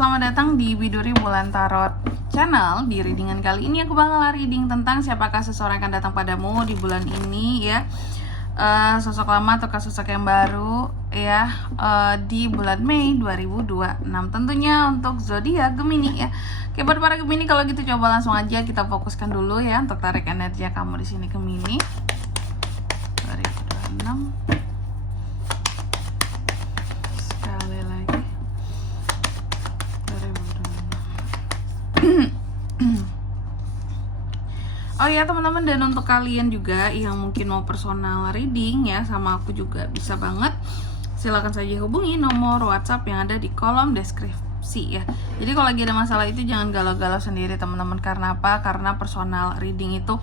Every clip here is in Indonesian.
selamat datang di Biduri Bulan Tarot Channel. Di readingan kali ini aku bakal reading tentang siapakah seseorang yang akan datang padamu di bulan ini ya. Sosok lama atau sosok yang baru ya, di bulan Mei 2026. Tentunya untuk zodiak Gemini ya. Oke, buat para Gemini kalau gitu coba langsung aja kita fokuskan dulu ya untuk tarik energi kamu di sini Gemini 2026. Oh ya teman-teman, dan untuk kalian juga yang mungkin mau personal reading ya sama aku juga bisa banget. Silakan saja hubungi nomor WhatsApp yang ada di kolom deskripsi ya. Jadi kalau lagi ada masalah itu jangan galau-galau sendiri teman-teman. Karena apa? Karena personal reading itu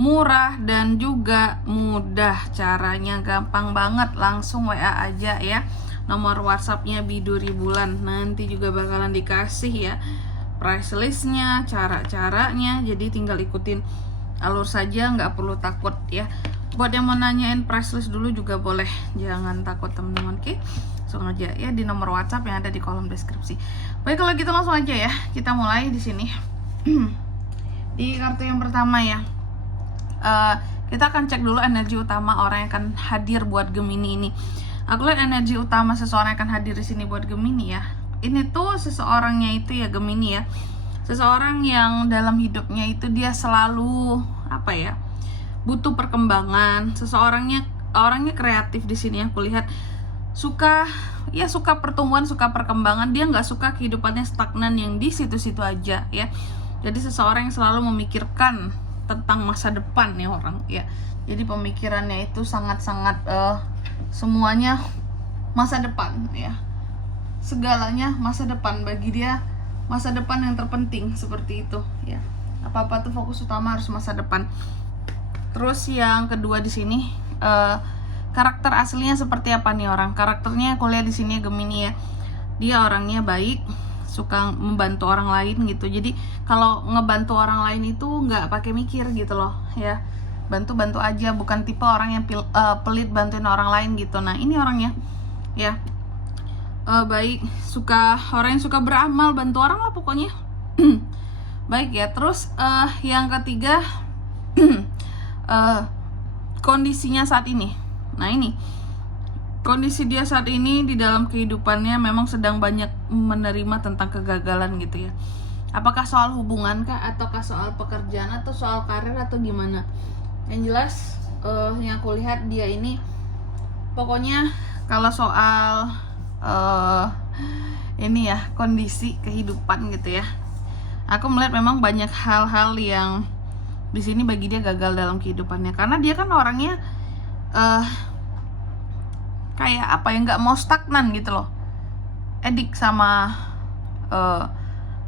murah dan juga mudah caranya, gampang banget. Langsung WA aja ya. Nomor WhatsAppnya Biduri Bulan. Nanti juga bakalan dikasih ya price listnya, cara-caranya. Jadi tinggal ikutin alur saja, nggak perlu takut ya. Buat yang mau nanyain price list dulu juga boleh, jangan takut teman-teman. Oke, langsung aja ya di nomor WhatsApp yang ada di kolom deskripsi. Baik, kalau gitu langsung aja ya, kita mulai di sini. Di kartu yang pertama ya, kita akan cek dulu energi utama orang yang akan hadir buat Gemini ini. Aku lihat energi utama seseorang yang akan hadir di sini buat Gemini ya. Ini tuh seseorangnya itu ya Gemini ya, seseorang yang dalam hidupnya itu dia selalu apa ya, butuh perkembangan. Orangnya kreatif di sini aku lihat, suka pertumbuhan, suka perkembangan. Dia nggak suka kehidupannya stagnan yang di situ-situ aja ya. Jadi seseorang yang selalu memikirkan tentang masa depan nih orang ya. Jadi pemikirannya itu sangat-sangat semuanya masa depan ya. Segalanya masa depan bagi dia, masa depan yang terpenting seperti itu ya. Apa-apa tuh fokus utama harus masa depan. Terus yang kedua di sini, karakter aslinya seperti apa nih orang? Karakternya aku lihat di sini Gemini ya. Dia orangnya baik, suka membantu orang lain gitu. Jadi kalau ngebantu orang lain itu nggak pakai mikir gitu loh ya. Bantu-bantu aja, bukan tipe orang yang pelit bantuin orang lain gitu. Nah, ini orangnya ya. Baik, orang yang suka beramal, bantu orang lah pokoknya. Baik ya. Terus yang ketiga, kondisinya saat ini. Nah, ini kondisi dia saat ini di dalam kehidupannya memang sedang banyak menerima tentang kegagalan gitu ya. Apakah soal hubungan kah, ataukah soal pekerjaan, atau soal karir, atau gimana? Yang jelas yang aku lihat dia ini pokoknya kalau soal ini ya, kondisi kehidupan gitu ya. Aku melihat memang banyak hal-hal yang di sini bagi dia gagal dalam kehidupannya, karena dia kan orangnya kayak apa ya, nggak mau stagnan gitu loh. Edik sama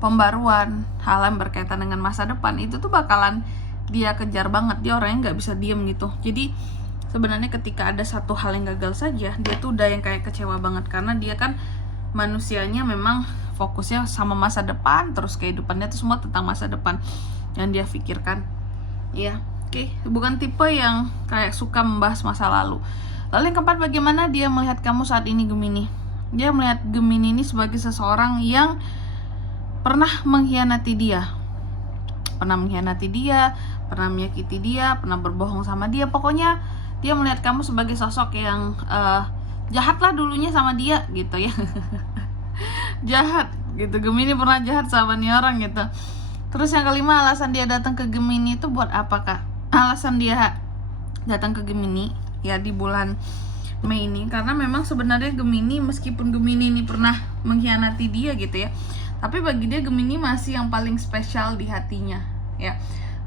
pembaruan, hal yang berkaitan dengan masa depan itu tuh bakalan dia kejar banget. Dia orangnya nggak bisa diem gitu. Jadi sebenarnya ketika ada satu hal yang gagal saja, dia tuh udah yang kayak kecewa banget, karena dia kan manusianya memang fokusnya sama masa depan, terus kehidupannya tuh semua tentang masa depan yang dia pikirkan. Ya, oke. Bukan tipe yang kayak suka membahas masa lalu. Lalu yang keempat, bagaimana dia melihat kamu saat ini Gemini? Dia melihat Gemini ini sebagai seseorang yang pernah mengkhianati dia. Pernah menyakiti dia, pernah berbohong sama dia. Pokoknya dia melihat kamu sebagai sosok yang jahat lah dulunya sama dia gitu ya. Jahat gitu, Gemini pernah jahat sama nih orang gitu. Terus yang kelima, alasan dia datang ke Gemini itu buat apa kak? Alasan dia datang ke Gemini ya di bulan Mei ini karena memang sebenarnya Gemini, meskipun Gemini ini pernah mengkhianati dia gitu ya, tapi bagi dia Gemini masih yang paling spesial di hatinya ya.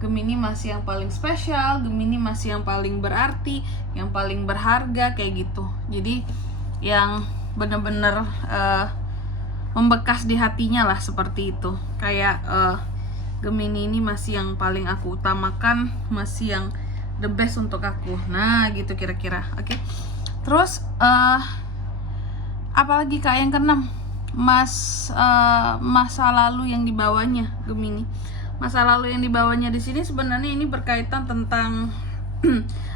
Gemini masih yang paling spesial, Gemini masih yang paling berarti, yang paling berharga kayak gitu. Jadi yang bener-bener membekas di hatinya lah seperti itu. Kayak Gemini ini masih yang paling aku utamakan, masih yang the best untuk aku. Nah gitu kira-kira. Oke. Terus apalagi kak yang keenam, masa lalu yang dibawanya Gemini. Masa lalu yang dibawanya di sini sebenarnya ini berkaitan tentang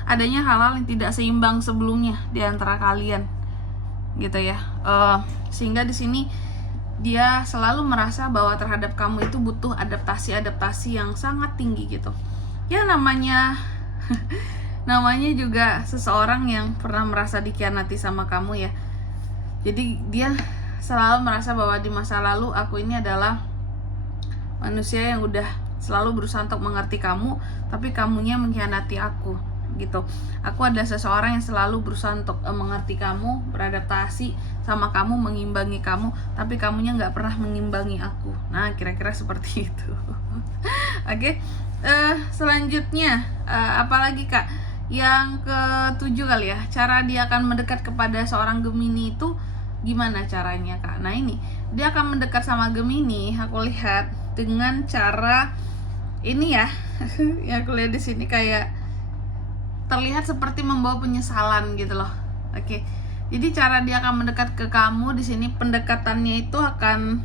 adanya hal-hal yang tidak seimbang sebelumnya di antara kalian gitu ya. Sehingga di sini dia selalu merasa bahwa terhadap kamu itu butuh adaptasi yang sangat tinggi gitu. Ya namanya namanya juga seseorang yang pernah merasa dikhianati sama kamu ya. Jadi dia selalu merasa bahwa di masa lalu aku ini adalah manusia yang udah selalu berusaha untuk mengerti kamu, tapi kamunya mengkhianati aku gitu. Aku adalah seseorang yang selalu berusaha untuk mengerti kamu, beradaptasi sama kamu, mengimbangi kamu, tapi kamunya nggak pernah mengimbangi aku. Nah, kira-kira seperti itu. Oke. Selanjutnya apalagi Kak? Yang ke-7 kali ya. Cara dia akan mendekat kepada seorang Gemini itu gimana caranya Kak? Nah, ini dia akan mendekat sama Gemini, aku lihat dengan cara ini ya. Yang aku lihat di sini kayak terlihat seperti membawa penyesalan gitu loh. Oke. Jadi cara dia akan mendekat ke kamu di sini, pendekatannya itu akan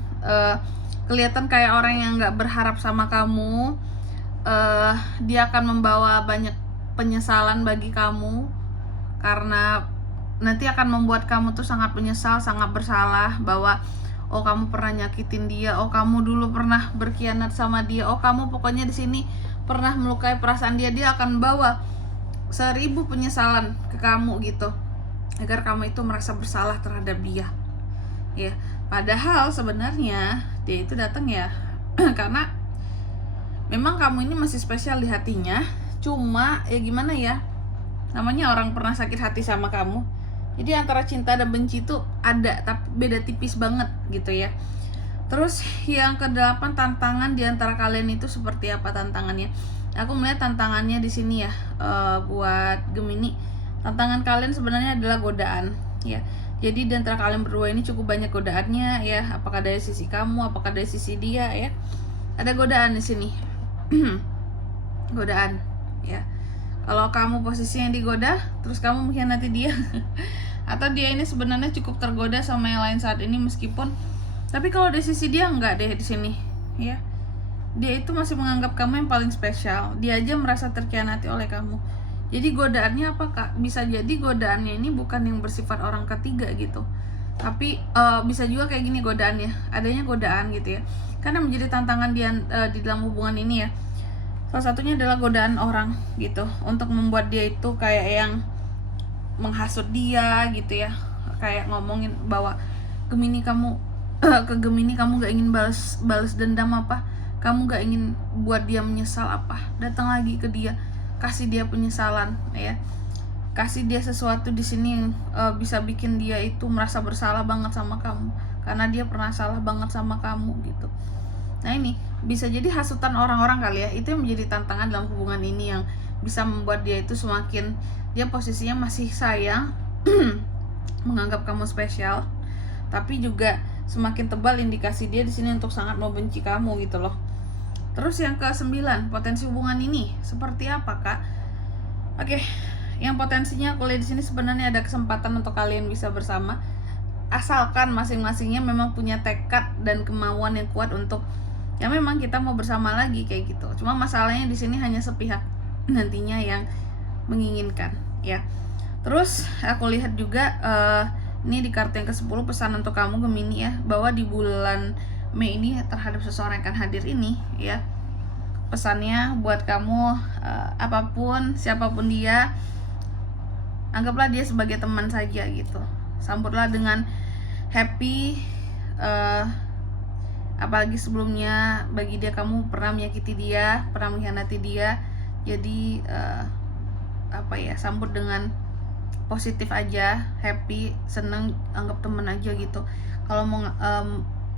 kelihatan kayak orang yang nggak berharap sama kamu. Dia akan membawa banyak penyesalan bagi kamu, karena nanti akan membuat kamu tuh sangat menyesal, sangat bersalah bahwa oh kamu pernah nyakitin dia, oh kamu dulu pernah berkhianat sama dia, oh kamu pokoknya di sini pernah melukai perasaan dia. Dia akan bawa 1000 penyesalan ke kamu gitu, agar kamu itu merasa bersalah terhadap dia ya. Padahal sebenarnya dia itu datang ya karena memang kamu ini masih spesial di hatinya. Cuma ya gimana ya, namanya orang pernah sakit hati sama kamu, jadi antara cinta dan benci itu ada, tapi beda tipis banget gitu ya. Terus yang ke-8, tantangan di antara kalian itu seperti apa tantangannya? Aku melihat tantangannya di sini ya, buat Gemini, tantangan kalian sebenarnya adalah godaan ya. Jadi di antara kalian berdua ini cukup banyak godaannya ya, apakah dari sisi kamu, apakah dari sisi dia ya. Ada godaan di sini. Godaan ya. Kalau kamu posisinya digoda, terus kamu mengkhianati dia atau dia ini sebenarnya cukup tergoda sama yang lain saat ini meskipun, tapi kalau dari sisi dia enggak deh di sini ya. Dia itu masih menganggap kamu yang paling spesial. Dia aja merasa terkhianati oleh kamu. Jadi godaannya apa Kak? Bisa jadi godaannya ini bukan yang bersifat orang ketiga gitu, tapi bisa juga kayak gini godaannya, adanya godaan gitu ya. Karena menjadi tantangan dia di dalam hubungan ini ya, salah satunya adalah godaan orang gitu, untuk membuat dia itu kayak yang menghasut dia gitu ya, kayak ngomongin bahwa Gemini kamu ke Gemini kamu gak ingin balas dendam apa, kamu gak ingin buat dia menyesal apa, datang lagi ke dia, kasih dia penyesalan ya, kasih dia sesuatu di sini yang bisa bikin dia itu merasa bersalah banget sama kamu, karena dia pernah salah banget sama kamu gitu. Nah ini bisa jadi hasutan orang-orang kali ya, itu yang menjadi tantangan dalam hubungan ini, yang bisa membuat dia itu semakin, dia posisinya masih sayang menganggap kamu spesial, tapi juga semakin tebal indikasi dia di sini untuk sangat membenci kamu gitu loh. Terus yang ke-9, potensi hubungan ini seperti apa Kak? Oke, yang potensinya aku lihat di sini sebenarnya ada kesempatan untuk kalian bisa bersama, asalkan masing-masingnya memang punya tekad dan kemauan yang kuat untuk ya memang kita mau bersama lagi kayak gitu. Cuma masalahnya di sini hanya sepihak nantinya yang menginginkan ya. Terus aku lihat juga ini di kartu yang ke-10, pesan untuk kamu Gemini ya, bahwa di bulan Mei ini terhadap seseorang yang akan hadir ini ya, pesannya buat kamu, apapun siapapun dia, anggaplah dia sebagai teman saja gitu. Sambutlah dengan happy, apalagi sebelumnya bagi dia kamu pernah menyakiti dia, pernah mengkhianati dia. Jadi sambut dengan positif aja, happy, seneng, anggap temen aja gitu. Kalau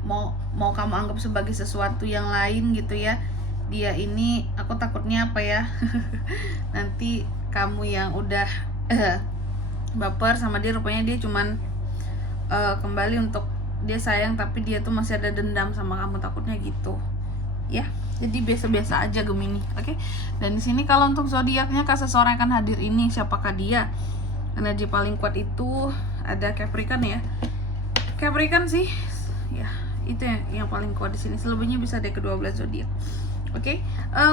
mau kamu anggap sebagai sesuatu yang lain gitu ya, dia ini aku takutnya nanti kamu yang udah baper sama dia, rupanya dia cuman kembali untuk dia sayang, tapi dia tuh masih ada dendam sama kamu, takutnya gitu ya. Jadi biasa-biasa aja Gemini, oke? Dan di sini kalau untuk zodiaknya Kak, seseorang yang akan hadir ini siapakah dia? Energi paling kuat itu ada Capricorn ya. Capricorn sih ya, itu yang paling kuat di sini. Selebihnya bisa ada ke-12 zodiak. Oke,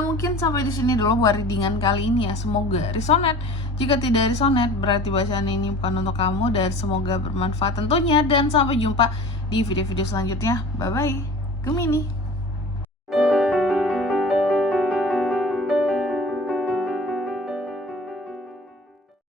mungkin sampai di sini dulu buat readingan kali ini ya. Semoga resonate. Jika tidak resonate, berarti bacaan ini bukan untuk kamu, dan semoga bermanfaat tentunya. Dan sampai jumpa di video-video selanjutnya. Bye bye, Gemini.